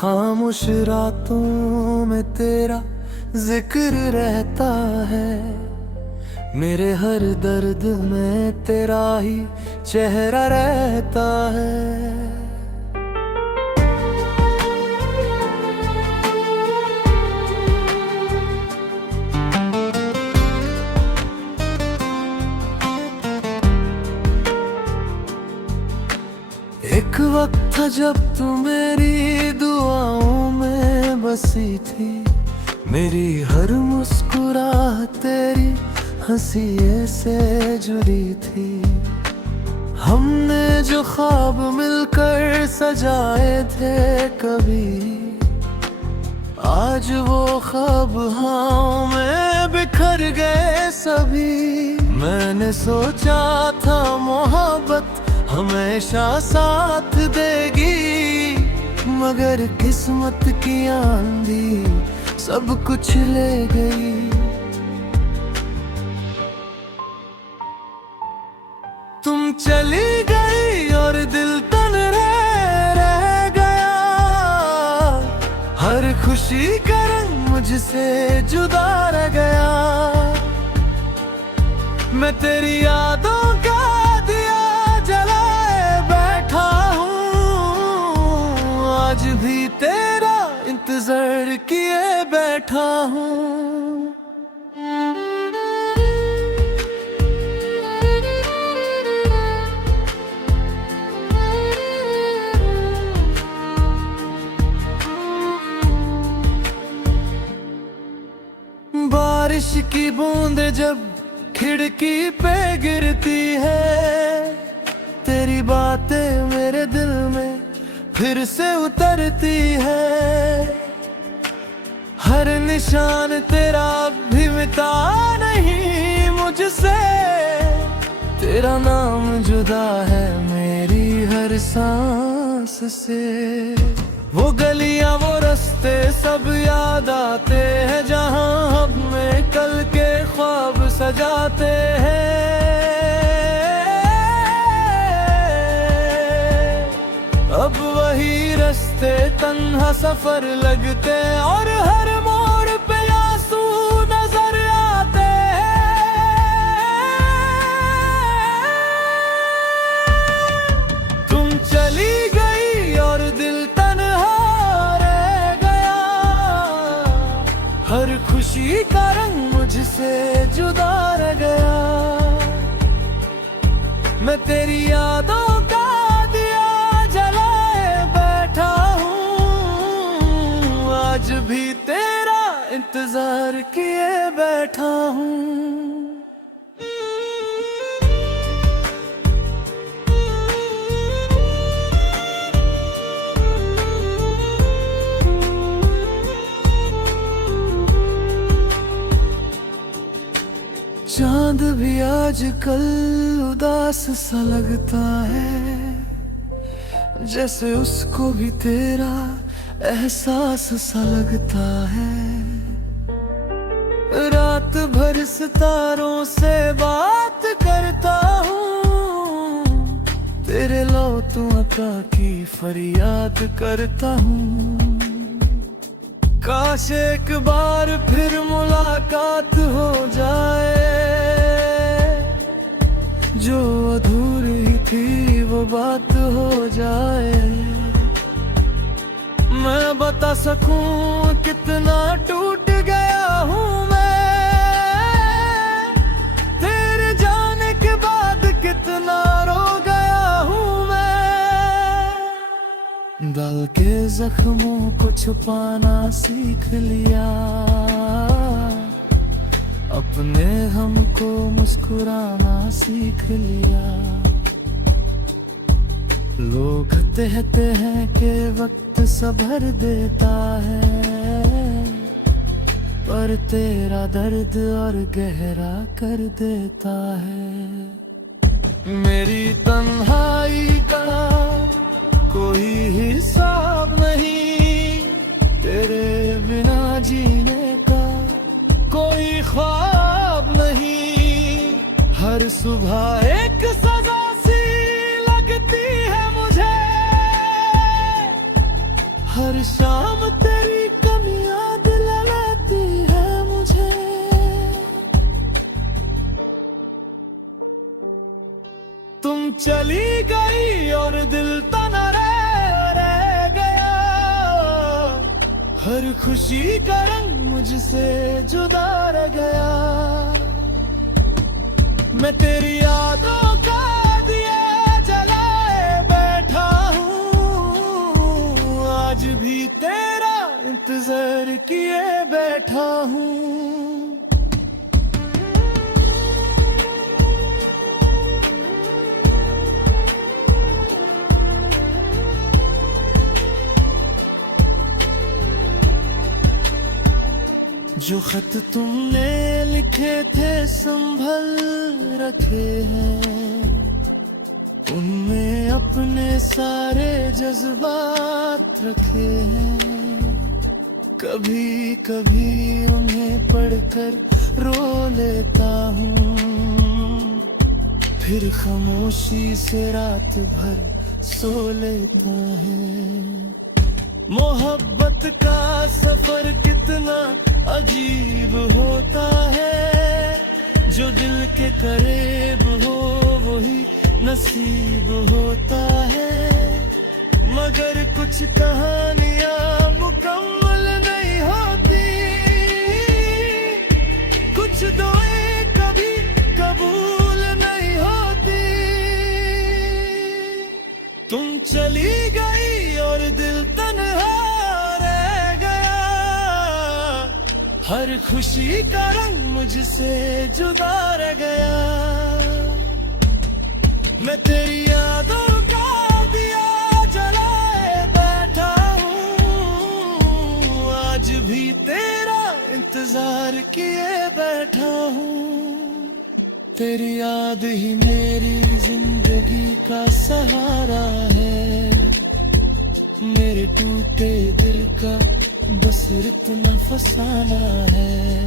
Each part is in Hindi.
खामोश रातों में तेरा जिक्र रहता है, मेरे हर दर्द में तेरा ही चेहरा रहता है। एक वक्त था जब तू मेरी दुआओं में बसी थी, मेरी हर मुस्कुराहट तेरी हंसी से जुड़ी थी। हमने जो ख्वाब मिलकर सजाए थे कभी, आज वो ख्वाब हवाओं में बिखर गए सभी। मैंने सोचा था मोहब्बत हमेशा साथ देगी, मगर किस्मत की आंधी सब कुछ ले गई। तुम चली गई और दिल तन्हा रह गया, हर खुशी का रंग मुझसे जुदा रह गया। मैं तेरी यादों का आज भी तेरा इंतजार किए बैठा हूँ। बारिश की बूंदें जब खिड़की पे गिरती है, तेरी बातें मेरे दिल में फिर से उतरती है। हर निशान तेरा भी मिटा नहीं मुझसे, तेरा नाम जुदा है मेरी हर सांस से। वो गलियां वो रास्ते सब याद आते हैं, जहां हमें कल के ख्वाब सजाते हैं। अब वही रास्ते तन्हा सफर लगते और हर मोड़ पे आंसू नजर आते हैं। तुम चली गई और दिल तन्हा रह गया, हर खुशी का रंग मुझसे जुदा रह गया। मैं तेरी यादों का आज भी तेरा इंतजार किए बैठा हूँ। चांद भी आजकल उदास सा लगता है, जैसे उसको भी तेरा एहसास सा लगता है। रात भर सितारों से बात करता हूँ, तेरे लौटों अता की फरियाद करता हूँ। काश एक बार फिर मुलाकात हो जाए, जो अधूरी थी वो बात हो जाए। मैं बता सकूं कितना टूट गया हूँ मैं, तेरे जाने के बाद कितना रो गया हूँ मैं। दिल के जख्मों को छुपाना सीख लिया, अपने हमको मुस्कुराना सीख लिया। लोग कहते हैं कि वक्त सब्र देता है, पर तेरा दर्द और गहरा कर देता है। मेरी तन्हाई का कोई हिसाब नहीं, तेरे बिना जीने का कोई ख्वाब नहीं। हर सुबह एक सजा सी लगती है मुझे, हर हर शाम तेरी कमी याद दिलाती है मुझे। तुम चली गई और दिल तना रह गया, हर खुशी का रंग मुझसे जुदा रह गया। मैं तेरी यादों का दिया जलाए बैठा हूँ, आज भी तेरा इंतजार किए बैठा हूँ। जो खत तुमने लिखे थे संभल रखे हैं, उनमें अपने सारे जज्बात रखे हैं। कभी कभी उन्हें पढ़कर रो लेता हूँ, फिर खामोशी से रात भर सो लेता है। मोहब्बत का सफर कितना अजीब होता है, जो दिल के करीब हो वही नसीब होता है। मगर कुछ कहानियां मुकम्मल नहीं होती, कुछ दुआएं कभी कबूल नहीं होती। तुम चली गई और दिल तन्हा रह गया, हर खुशी का रंग मुझसे जुदा रह गया। मैं तेरी यादों का दिया जलाए बैठा हूँ, आज भी तेरा इंतजार किए बैठा हूँ। तेरी याद ही मेरी जिंदगी का सहारा है, मेरे टूटे दिल का बस इतना फसाना है।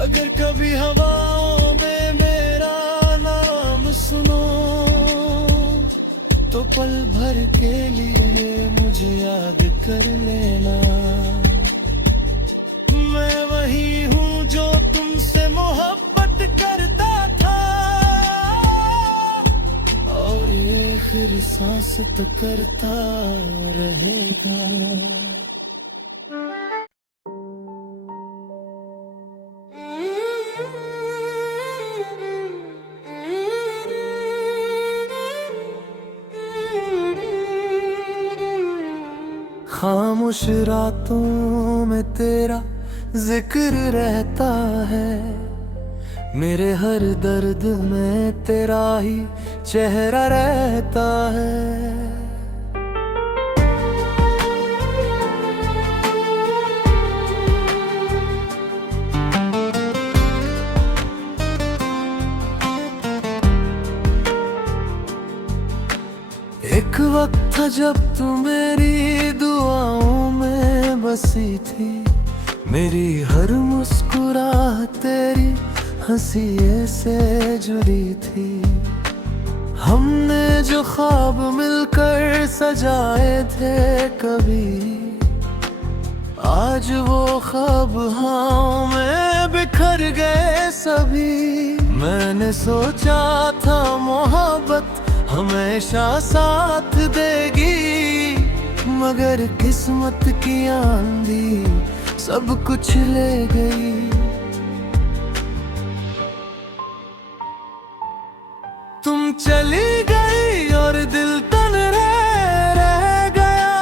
अगर कभी हवाओं में मेरा नाम सुनो, तो पल भर के लिए मुझे याद कर लेना। मैं वही हूँ जो तुमसे मोहब्बत करता था, और आखिरी सांस तक करता रहेगा। खामोश रातों में तेरा जिक्र रहता है, मेरे हर दर्द में तेरा ही चेहरा रहता है। एक वक्त था जब तू मेरी दुआओं में बसी थी, मेरी हर मुस्कुराहट तेरी हंसी से जुड़ी थी। हमने जो ख्वाब मिलकर सजाए थे कभी, आज वो ख्वाब हवाओं में बिखर गए सभी। मैंने सोचा था मोहब्बत हमेशा साथ देगी, मगर किस्मत की आंधी सब कुछ ले गई। तुम चली गई और दिल तन रह गया,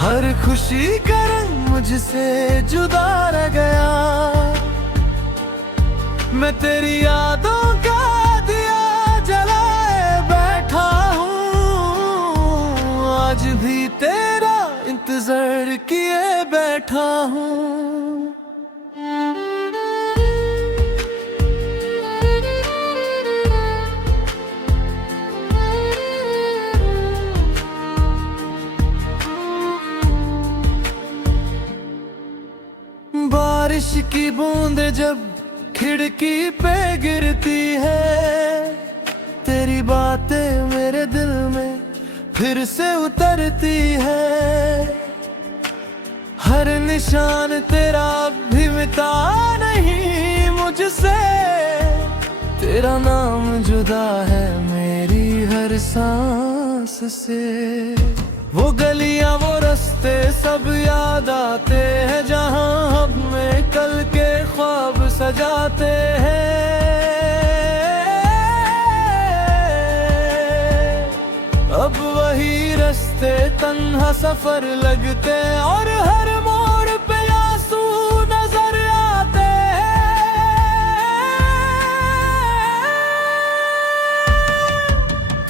हर खुशी का रंग मुझसे जुदा रह गया। मैं तेरी यादों का आज भी तेरा इंतजार किए बैठा हूँ। बारिश की बूंदें जब खिड़की पे गिरती है, तेरी बातें मेरे दिल में फिर से उतरती है। हर निशान तेरा भी मिटा नहीं मुझसे, तेरा नाम जुदा है मेरी हर सांस से। वो गलियां वो रास्ते सब याद आते हैं, जहां हमें कल के ख्वाब सजाते हैं। अब वही रास्ते तन्हा सफर लगते हैं, और हर मोड़ पे आंसू नजर आते हैं।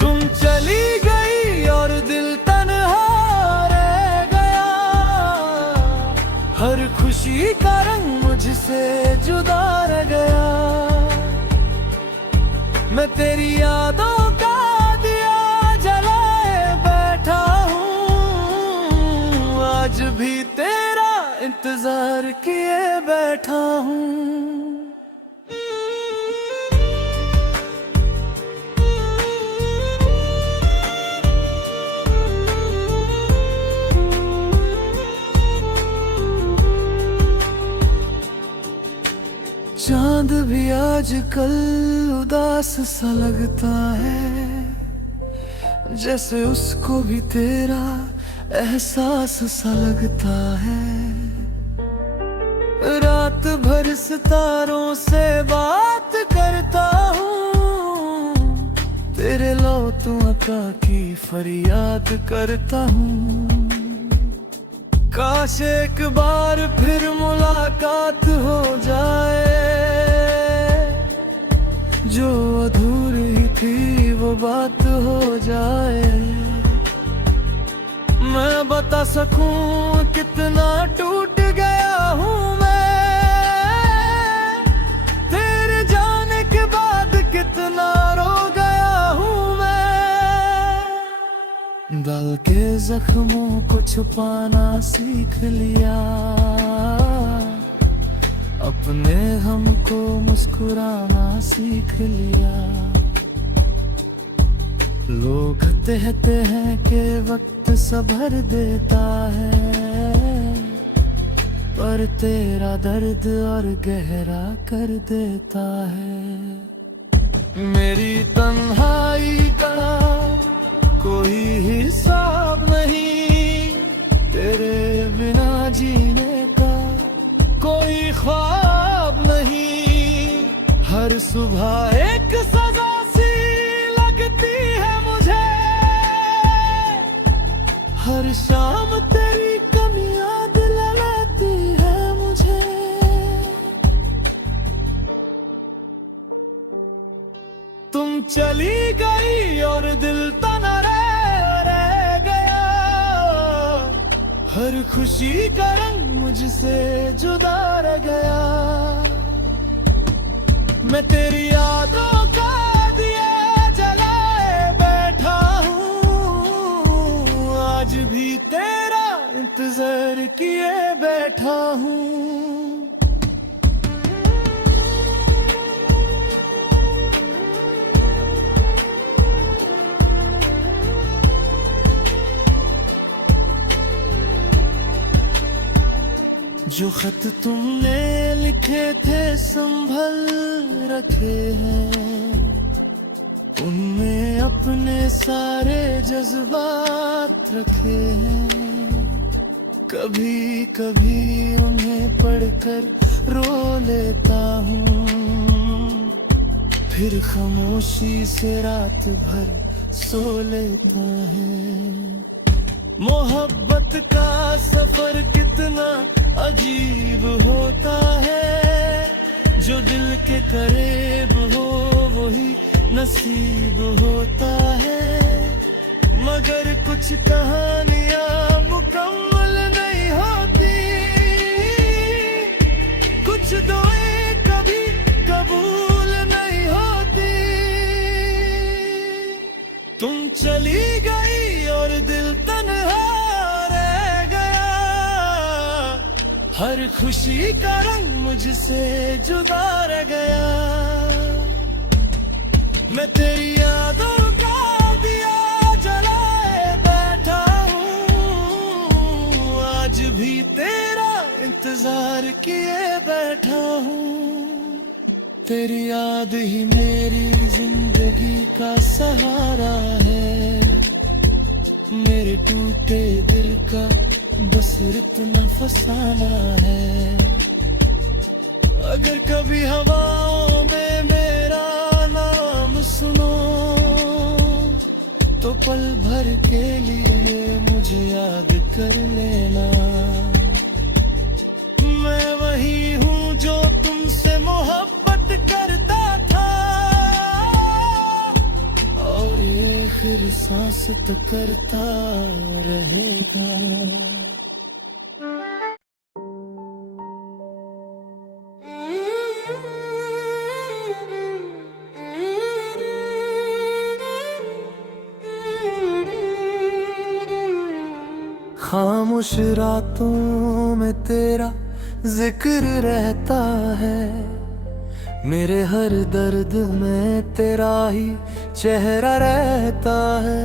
तुम चली गई और दिल तन्हा रह गया, हर खुशी का रंग मुझसे जुदा रह गया। मैं तेरी यादों का दिया जलाए बैठा हूँ, आज भी तेरा इंतजार किए बैठा हूँ। चांद भी आजकल उदास सा लगता है, जैसे उसको भी तेरा एहसास सा लगता है। रात भर सितारों से बात करता हूँ, तेरे लौटों की फरियाद करता हूँ। काश एक बार फिर मुलाकात हो जाए, जो अधूरी थी वो बात हो जाए। मैं बता सकूं कितना टूट गया हूँ मैं, तेरे जाने के बाद कितना रो गया हूँ मैं। दिल के जख्मों को छुपाना सीख लिया, अपने हमको मुस्कुराना सीख लिया। लोग कहते हैं कि वक्त संभर देता है, पर तेरा दर्द और गहरा कर देता है। मेरी तन्हाई का कोई हिसाब नहीं, तेरे बिना जीने का कोई ख्वाब नहीं। हर सुबह एक सजा सी लगती है मुझे, हर शाम तेरी कमी याद दिलाती है मुझे। तुम चली गई और दिल तना रह गया, हर खुशी का रंग मुझसे जुदा रह गया। मैं तेरी यादों का दिया जलाए बैठा हूँ, आज भी तेरा इंतजार किए बैठा हूँ। जो खत तुमने लिखे थे संभल रखे हैं, उनमें अपने सारे जज्बात रखे हैं। कभी कभी उन्हें पढ़कर रो लेता हूँ, फिर खामोशी से रात भर सो लेता है। मोहब्बत का सफर कितना अजीब होता है, जो दिल के करीब हो वही नसीब होता है। मगर कुछ कहानियां मुकम्मल नहीं होती, कुछ दुआएं कभी कबूल नहीं होती। तुम चली गई और दिल तन्हा रह गया, हर खुशी का रंग मुझसे जुदा रह गया। मैं तेरी यादों का दिया जलाए भी तेरा इंतजार किए बैठा हूँ। तेरी याद ही मेरी जिंदगी का सहारा है। मेरे टूटे दिल का बस इतना फसाना है। अगर कभी हवाओं में मेरा नाम सुनो तो पल भर के लिए मुझे याद कर लेना। मैं वही हूँ जो तुमसे मोहब्बत करता था, और ये फिर सांस तक करता रहेगा। खामोश रातों में तेरा जिक्र रहता है। मेरे हर दर्द में तेरा ही चेहरा रहता है।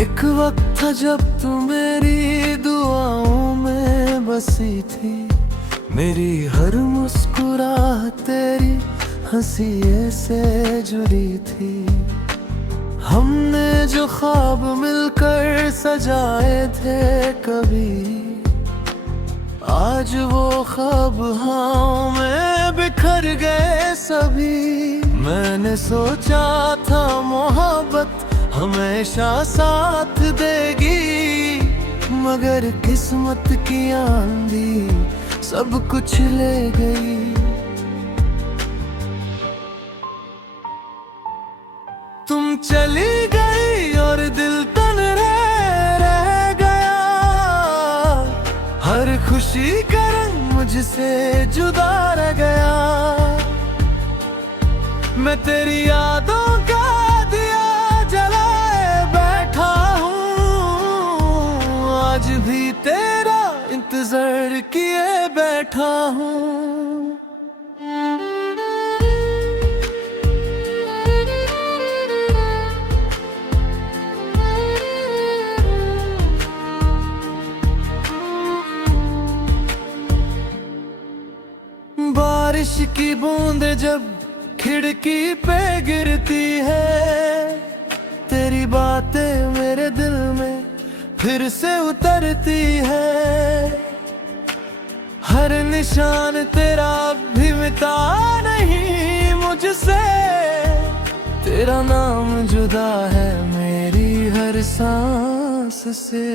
एक वक्त था जब तू मेरी दुआओं में बसी थी। मेरी हर मुस्कुराहट तेरी हंसी से जुड़ी थी। हमने जो ख्वाब मिलकर सजाए थे कभी, आज वो ख्वाब हवाओं में बिखर गए सभी। मैंने सोचा था मोहब्बत हमेशा साथ देगी, मगर किस्मत की आंधी सब कुछ ले गई। तुम चली गई और दिल तन्हा रह गया। हर खुशी का रंग मुझसे जुदा रह गया। मैं तेरी यादों का आज भी तेरा इंतजार किए बैठा हूँ। बारिश की बूंदें जब खिड़की पे गिरती है, तेरी बातें मेरे दिल में फिर से उतरती है। हर निशान तेरा भी मिटा नहीं मुझसे। तेरा नाम जुदा है मेरी हर सांस से।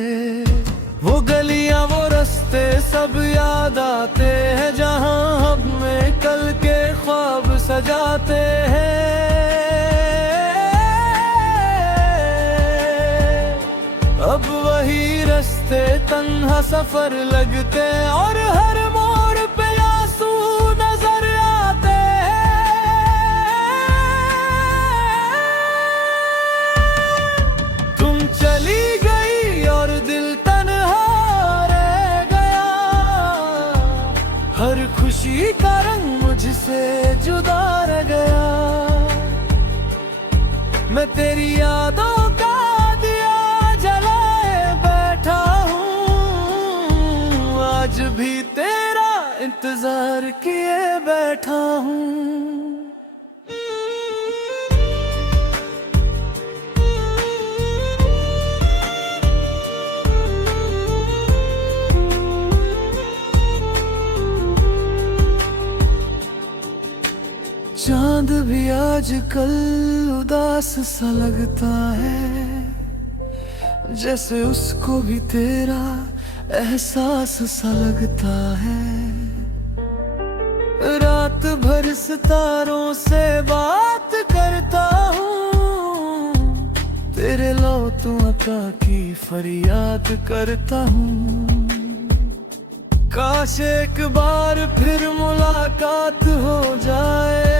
वो गलियां वो रास्ते सब याद आते हैं, जहां हमें कल के ख्वाब सजाते हैं। अब वही रास्ते तन्हा सफर लगते और हर मोड़ पे आंसू नजर आते हैं। तुम चली गई और दिल तन्हा रह गया। हर खुशी का रंग मुझसे जुदा रह गया। मैं तेरी यादों का आज भी तेरा इंतजार किए बैठा हूँ। चांद भी आजकल उदास सा लगता है, जैसे उसको भी तेरा एहसास सा लगता है। रात भर सितारों से बात करता हूँ, तेरे लौटों अता की फरियाद करता हूँ। काश एक बार फिर मुलाकात हो जाए,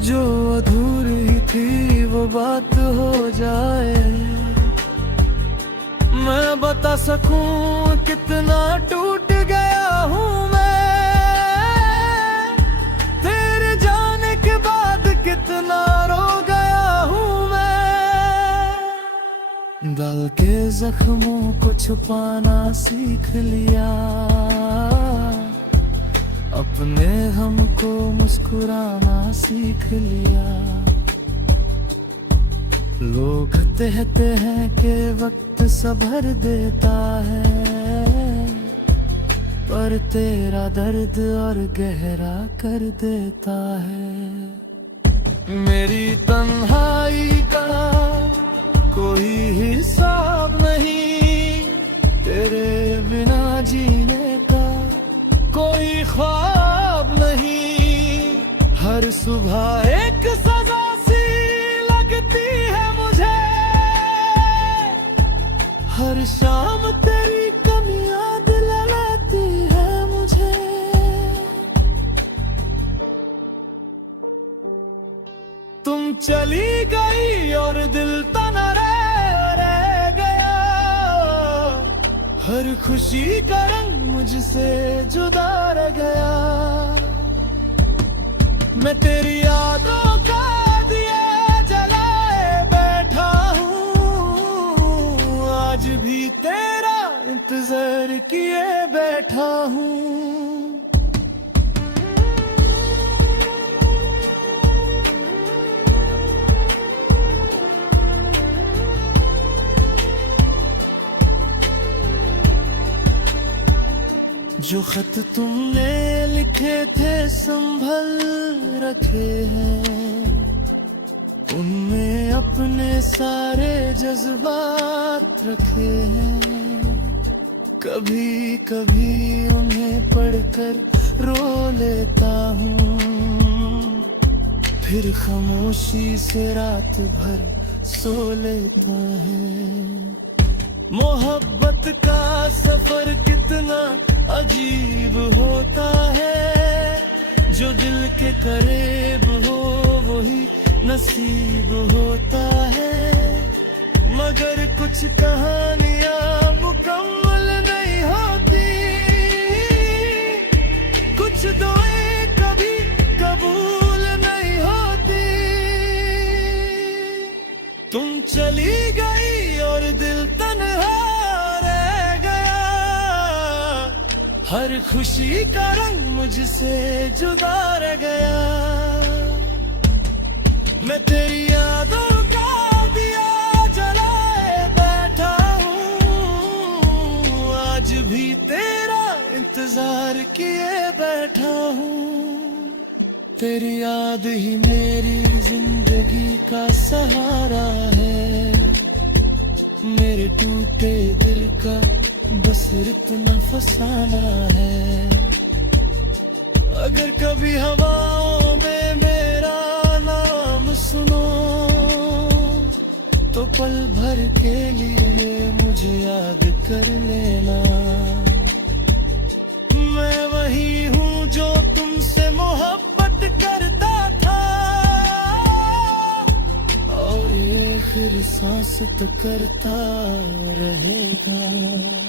जो अधूरी थी वो बात हो जाए। मैं बता सकूं कितना टूट गया हूँ मैं, तेरे जाने के बाद कितना रो गया हूँ मैं। दिल के जख्मों को छुपाना सीख लिया, अपने हमको मुस्कुराना सीख लिया। लोग कहते हैं कि वक्त संभर देता है, पर तेरा दर्द और गहरा कर देता है। मेरी तन्हाई का कोई हिसाब नहीं, तेरे बिना जीने का कोई ख्वाब नहीं। हर सुबह एक सजा सी लगती है मुझे, हर शाम तेरी कमी याद दिलाती है मुझे। तुम चली गई और दिल तना रह गया, हर खुशी का रंग मुझसे जुदा रह गया। मैं तेरी यादों का दिया जलाए बैठा हूँ, आज भी तेरा इंतजार किए बैठा हूँ। जो खत तुमने लिखे थे संभल रखे हैं, उनमें अपने सारे जज्बात रखे हैं। कभी कभी उन्हें पढ़कर रो लेता हूँ, फिर खामोशी से रात भर सो लेता है। मोहब्बत का सफर कितना अजीब होता है, जो दिल के करीब हो वही नसीब होता है। मगर कुछ कहानियां मुकम्मल नहीं होती, कुछ दुआएं कभी कबूल नहीं होती। तुम चली गई और दिल तन्हा रह गया, हर खुशी का रंग मुझसे जुदा रह गया। मैं तेरी यादों का दिया जलाए बैठा हूँ, आज भी तेरा इंतजार किए बैठा हूँ। तेरी याद ही मेरी जिंदगी का सहारा है, मेरे टूटे दिल का बस इतना फसाना है। अगर कभी हवाओं में मेरा नाम सुनो, तो पल भर के लिए मुझे याद कर लेना। मैं वही हूँ जो तुमसे मोहब्बत करता था, और ये आखिरी सांस तो करता रहेगा।